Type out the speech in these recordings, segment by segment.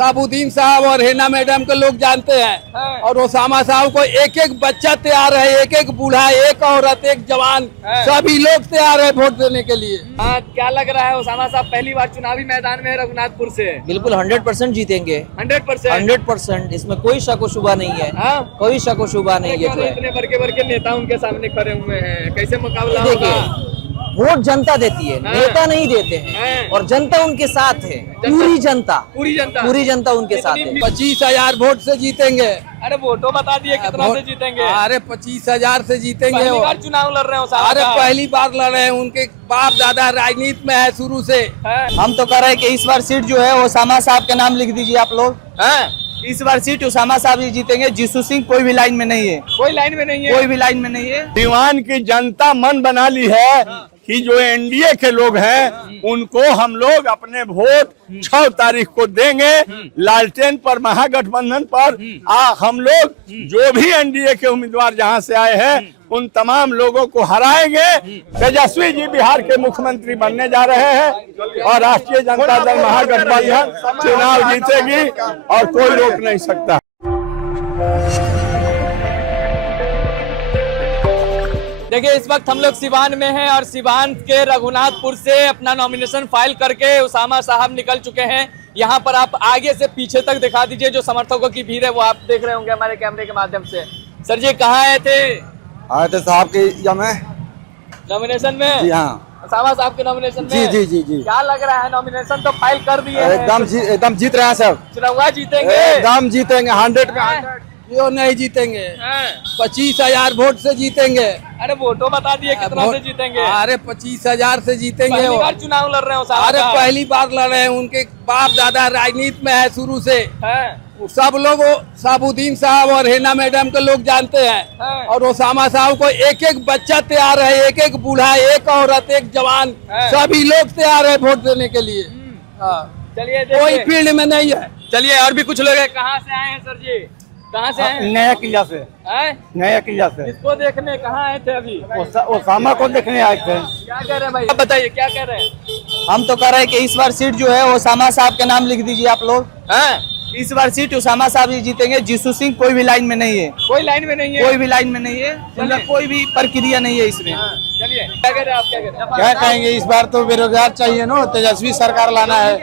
साबुद्दीन साहब और हेना मैडम को लोग जानते हैं और ओसामा साहब को एक एक बच्चा तैयार है, एक एक बूढ़ा, एक औरत, एक जवान, सभी लोग तैयार है वोट देने के लिए। क्या लग रहा है ओसामा साहब पहली बार चुनावी मैदान में रघुनाथपुर से? बिल्कुल 100% जीतेंगे। 100%? 100%, इसमें कोई शक व शुबा नहीं है। कोई शक व शुबा नहीं है। जो इतने बड़के नेता उनके सामने खड़े हुए हैं, कैसे मुकाबला देखिए, होगा? वोट जनता देती है, नेता नहीं देते हैं, और जनता उनके साथ है। पूरी जनता उनके साथ है। 25,000 वोट से जीतेंगे। अरे वोटो बता दिए कितना से जीतेंगे? अरे 25,000 से जीतेंगे। पहली बार चुनाव लड़ रहे हो साहब? अरे पहली बार लड़ रहे हैं, उनके बाप दादा राजनीति में है शुरू से। हम तो कह रहे हैं कि इस बार सीट जो है ओसामा साहब के नाम लिख दीजिए आप लोग। इस बार सीट ओसामा साहब ही जीतेंगे। जीसू सिंह कोई भी लाइन में नहीं है, कोई लाइन में नहीं है, कोई भी लाइन में नहीं है। दीवान की जनता मन बना ली है कि जो एनडीए के लोग हैं उनको हम लोग अपने वोट 6 तारीख को देंगे। लालटेन पर, महागठबंधन पर हम लोग जो भी एनडीए के उम्मीदवार जहां से आए हैं उन तमाम लोगों को हराएंगे। तेजस्वी जी बिहार के मुख्यमंत्री बनने जा रहे हैं और राष्ट्रीय जनता दल महागठबंधन चुनाव जीतेगी और कोई रोक नहीं सकता। देखिए, इस वक्त हम लोग सिवान में हैं और सिवान के रघुनाथपुर से अपना नॉमिनेशन फाइल करके ओसामा साहब निकल चुके हैं। यहाँ पर आप आगे से पीछे तक दिखा दीजिए, जो समर्थकों की भीड़ है वो आप देख रहे होंगे हमारे कैमरे के माध्यम से। सर जी कहाँ आए थे? आए थे साहब के नॉमिनेशन में? जी हाँ, ओसामा साहब के नॉमिनेशन में? जी जी जी जी। क्या लग रहा है, नॉमिनेशन तो फाइल कर दिए हैं? एकदम जीत रहे हैं सर। चुनाव जीतेंगे? एकदम जीतेंगे, 100 में 100। क्यों नहीं जीतेंगे? 25,000 वोट से जीतेंगे। अरे वोटो बता दिए कितना से जीतेंगे? अरे 25,000 से जीतेंगे। पहली बार चुनाव लड़ रहे हो साहब? अरे पहली बार लड़ रहे हैं, उनके बाप दादा राजनीति में है शुरू से। सब लोग साबुद्दीन साहब और हेना मैडम को लोग जानते हैं और ओसामा साहब को एक एक बच्चा तैयार है, एक एक बूढ़ा, एक औरत, एक जवान, सभी लोग तैयार है वोट देने के लिए। चलिए, कोई फील्ड में नहीं है। चलिए, और भी कुछ लोग हैं। कहाँ से आए हैं सर जी? कहाँ से आए हैं? नया किला से। नया किला से। किसको देखने कहाँ आए थे अभी? ओसामा को देखने आए थे। क्या कह रहे हैं भाई, आप बताइए क्या कह रहे हैं? हम तो कह रहे हैं कि इस बार सीट जो है ओसामा साहब के नाम लिख दीजिए आप लोग। इस बार सीट ओसामा साहब ही जीतेंगे। जीसू सिंह कोई भी लाइन में नहीं है, कोई लाइन में नहीं है, कोई भी लाइन में नहीं है। मतलब कोई भी प्रक्रिया नहीं है इसमें। चलिए, क्या कह रहे हैं आप? क्या कह रहे हैं? क्या कहेंगे, इस बार तो बेरोजगार चाहिए ना, तेजस्वी सरकार लाना है।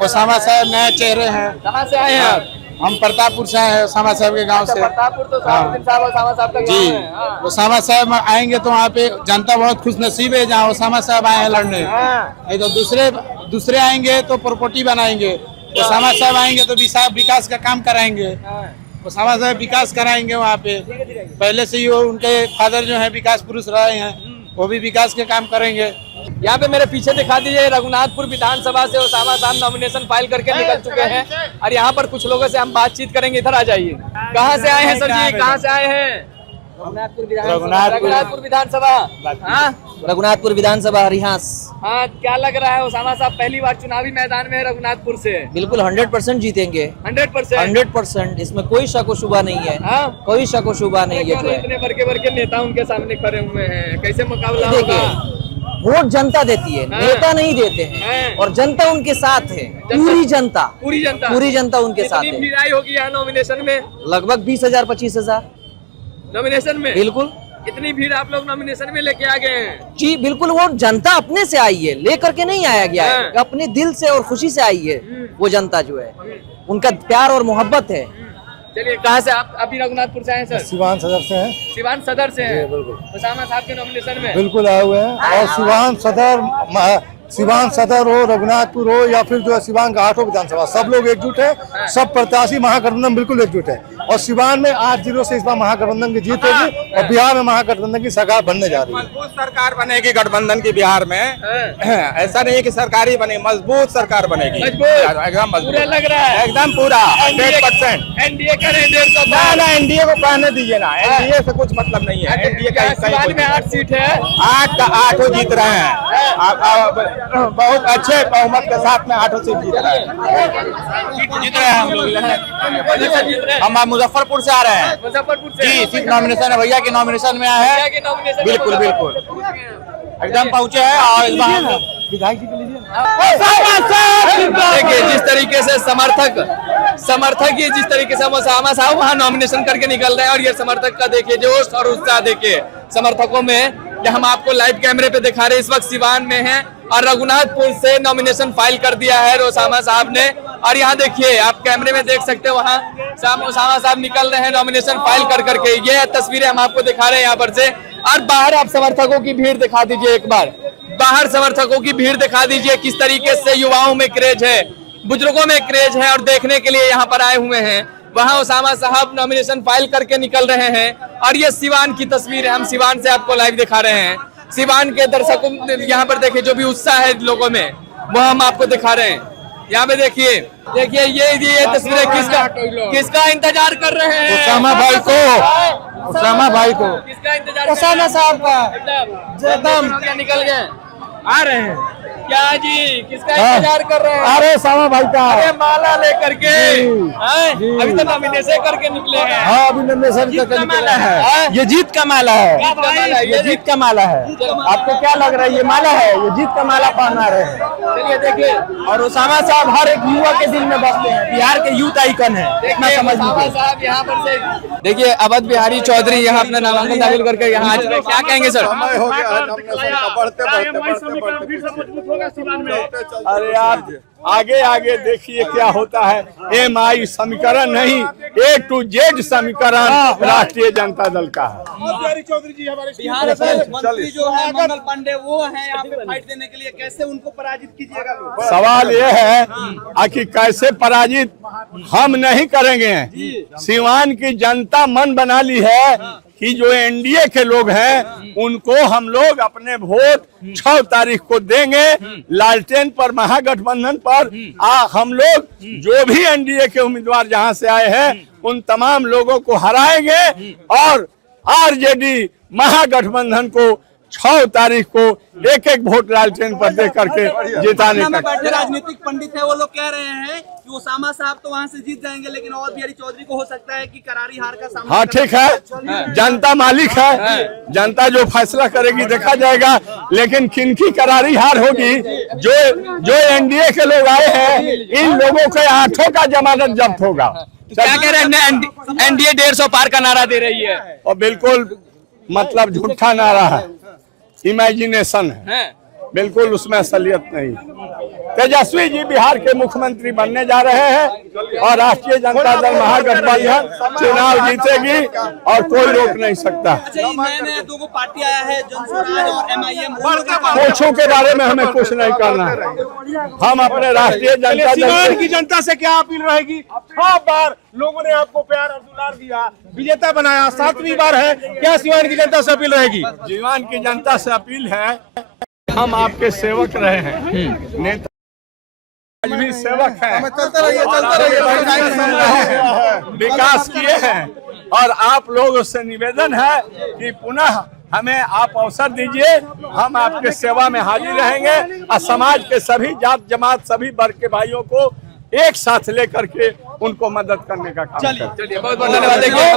ओसामा साहब नए चेहरे हैं। कहाँ से आए हैं आप? हम प्रतापपुर से आए हैं, ओसामा साहब के गांव से। प्रतापपुर तो साबुद्दीन साहब ओसामा साहब का गाँव जी, है। ओसामा साहब आएंगे तो वहाँ पे जनता बहुत खुश नसीब है जहाँ ओसामा साहब आए हैं लड़ने। नहीं तो दूसरे आएंगे तो प्रॉपर्टी बनाएंगे। ओसामा साहब आएंगे तो विकास का काम कराएंगे। ओसामा साहब विकास कराएंगे वहाँ पे। पहले से ही वो उनके फादर जो है विकास पुरुष रहे हैं, वो भी विकास के काम करेंगे। यहाँ पे मेरे पीछे दिखा दीजिए, रघुनाथपुर विधानसभा से ओसामा साहब नॉमिनेशन फाइल करके निकल चुके हैं और यहाँ पर कुछ लोगों से हम बातचीत करेंगे। इधर आ जाइए। कहाँ से आए हैं सर जी? कहाँ से आए हैं? रघुनाथपुर विधानसभा। रघुनाथपुर विधानसभा हरिहास। हाँ, क्या लग रहा है ओसामा साहब पहली बार चुनावी मैदान में रघुनाथपुर से? बिल्कुल 100% जीतेंगे। 100%, इसमें कोई शक व शुबा नहीं है। कोई शक व शुबा नहीं है। जो इतने बड़के नेता उनके सामने खड़े हुए हैं, कैसे मुकाबला होगा? देखिए, वोट जनता देती है, नेता नहीं देते हैं, और जनता उनके साथ है। पूरी जनता उनके साथ है। भीड़ आई होगी यहाँ नॉमिनेशन में? लगभग 20,000 25,000 नॉमिनेशन में। बिल्कुल इतनी भीड़ आप लोग नॉमिनेशन में लेके आ गए हैं? जी बिल्कुल, वो जनता अपने से आई है, लेकर के नहीं आया गया है, अपने दिल से और खुशी से आई है। वो जनता जो है, उनका प्यार और मोहब्बत है। चलिए, कहाँ से आप? अभी रघुनाथपुर से आए सर? सिवान सदर से हैं। सिवान सदर से हैं? बिल्कुल। ओसामा साहब के नॉमिनेशन में बिल्कुल आए हुए हैं। और सिवान सदर हो, रघुनाथपुर हो, या फिर जो है सिवान का 8 विधानसभा, सब लोग एकजुट है। सब प्रत्याशी महागठबंधन बिल्कुल एकजुट है और सिवान में 8-0 से इस बार महागठबंधन की जीत होगी और बिहार में महागठबंधन की सरकार बनने जा रही है। मजबूत सरकार बनेगी गठबंधन की बिहार में। ऐसा नहीं कि सरकारी बने, मजबूत सरकार बनेगी। एकदम मजबूत लग रहा है, एकदम पूरा 100%। एनडीए करें 150। ना, एनडीए को कहने दीजिए ना, एनडीए से कुछ मतलब नहीं है। एनडीए का सिवान में 8 सीट है, 8 का 8 जीत रहे हैं। बहुत अच्छे बहुमत के साथ में 8 सीट जीत रहे हैं हम लोग। हम मुजफ्फरपुर से आ रहे हैं। मुजफ्फरपुर से? जी, सीट नॉमिनेशन है, भैया के नॉमिनेशन में आए हैं। बिल्कुल एकदम पहुँचे हैं और इस बार विधायक जी को लीजिए। देखिए जिस तरीके से समर्थक ये जिस तरीके से ओसामा साहब वहाँ नॉमिनेशन करके निकल रहे हैं, और ये समर्थक का देखिए जोश और उत्साह देखिए समर्थकों में। ये हम आपको लाइव कैमरे पे दिखा रहे हैं, इस वक्त सिवान में हैं और रघुनाथपुर से नॉमिनेशन फाइल कर दिया है ओसामा साहब ने। और यहाँ देखिए आप कैमरे में देख सकते हैं, वहाँ ओसामा साहब निकल रहे हैं नॉमिनेशन फाइल कर करके। ये तस्वीरें हम आपको दिखा रहे हैं यहाँ पर से। और बाहर आप समर्थकों की भीड़ दिखा दीजिए, एक बार बाहर समर्थकों की भीड़ दिखा दीजिए, किस तरीके से युवाओं में क्रेज है, बुजुर्गों में क्रेज है और देखने के लिए यहाँ पर आए हुए हैं। वहाँ ओसामा साहब नॉमिनेशन फाइल करके निकल रहे हैं। और ये सिवान की तस्वीर है, हम सिवान से आपको लाइव दिखा रहे हैं। सिवान के दर्शकों यहाँ पर देखिए जो भी उत्साह है लोगों में, वो हम आपको दिखा रहे हैं। यहाँ पे देखिए ये तस्वीरें किसका इंतजार कर रहे हैं? ओसामा भाई को, ओसामा भाई को, किसका इंतजार? ओसामा साहब का एकदम निकल गए, आ रहे हैं क्या जी? किसका इंतजार कर रहे हैं? अरे ओसामा भाई का, अरे माला लेकर के अभी तो नॉमिनेशन करके निकले हैं। हाँ अभी नॉमिनेशन करके माला है, ये जीत का माला है, ये जीत का माला है। आपको क्या लग रहा है? ये माला है, ये जीत का माला पहना रहे हैं। चलिए देखिए, और ओसामा साहब हर एक युवा के दिल में बसते हैं, बिहार के यूथ आइकन है, इतना समझ लीजिए। साहब यहाँ पर से देखिए अवध बिहारी चौधरी यहाँ अपना नामांकन दाखिल करके यहाँ आ चुके हैं। क्या कहेंगे सर? अरे यार आगे आगे देखिए क्या होता है। MI समीकरण नहीं, A to Z समीकरण राष्ट्रीय जनता दल का है। चौधरी जी हमारे बिहार में मंत्री जो है मंगल पांडे, वो है यहाँ पे फाइट देने के लिए, कैसे उनको पराजित कीजिएगा? सवाल ये है कि कैसे पराजित हम नहीं करेंगे। सिवान की जनता मन बना ली है कि जो NDA के लोग हैं उनको हम लोग अपने वोट 6 तारीख को देंगे। लालटेन पर, महागठबंधन पर हम लोग जो भी NDA के उम्मीदवार जहां से आए हैं उन तमाम लोगों को हराएंगे और RJD महागठबंधन को 6 तारीख को एक वोट लालटेन पर दे करके जिताने का। बैठे राजनीतिक पंडित है, वो लोग कह रहे हैं कि ओसामा साहब तो वहां से जीत जाएंगे, लेकिन अवध बिहारी चौधरी को हो सकता है कि करारी हार का सामना। हाँ ठीक है, जनता मालिक है, जनता जो फैसला करेगी देखा जाएगा। लेकिन किनकी करारी हार होगी? जो NDA के लोग आए हैं, इन लोगों के 8 का जमानत जब्त होगा। क्या कह रहे हैं? NDA 150 पार का नारा दे रही है और बिल्कुल मतलब झूठा नारा है, इमेजिनेशन है, बिल्कुल उसमें असलियत नहीं। तेजस्वी जी बिहार के मुख्यमंत्री बनने जा रहे हैं और राष्ट्रीय जनता दल महागठबंधन चुनाव जीतेगी और कोई रोक नहीं सकता। अच्छा, ये नया दो पार्टी आया है, जनसुराज और MIM। कोचों के बारे में हमें कुछ नहीं करना है। हम अपने राष्ट्रीय जनता दल की जनता से क्या अपील रहेगी? 6 बार लोगों ने आपको प्यार और दुलार दिया, विजेता बनाया, 7वीं बार है, क्या सिवान की जनता से अपील रहेगी? जीवन की जनता से अपील है, हम आपके सेवक रहे हैं, नेता आज भी सेवक है, विकास किए हैं। और आप लोगों से निवेदन है कि पुनः हमें आप अवसर दीजिए, हम आपके सेवा में हाजिर रहेंगे और समाज के सभी जात जमात, सभी वर्ग के भाइयों को एक साथ लेकर के उनको मदद करने का काम करें। चलिए बहुत बहुत धन्यवाद। देखिए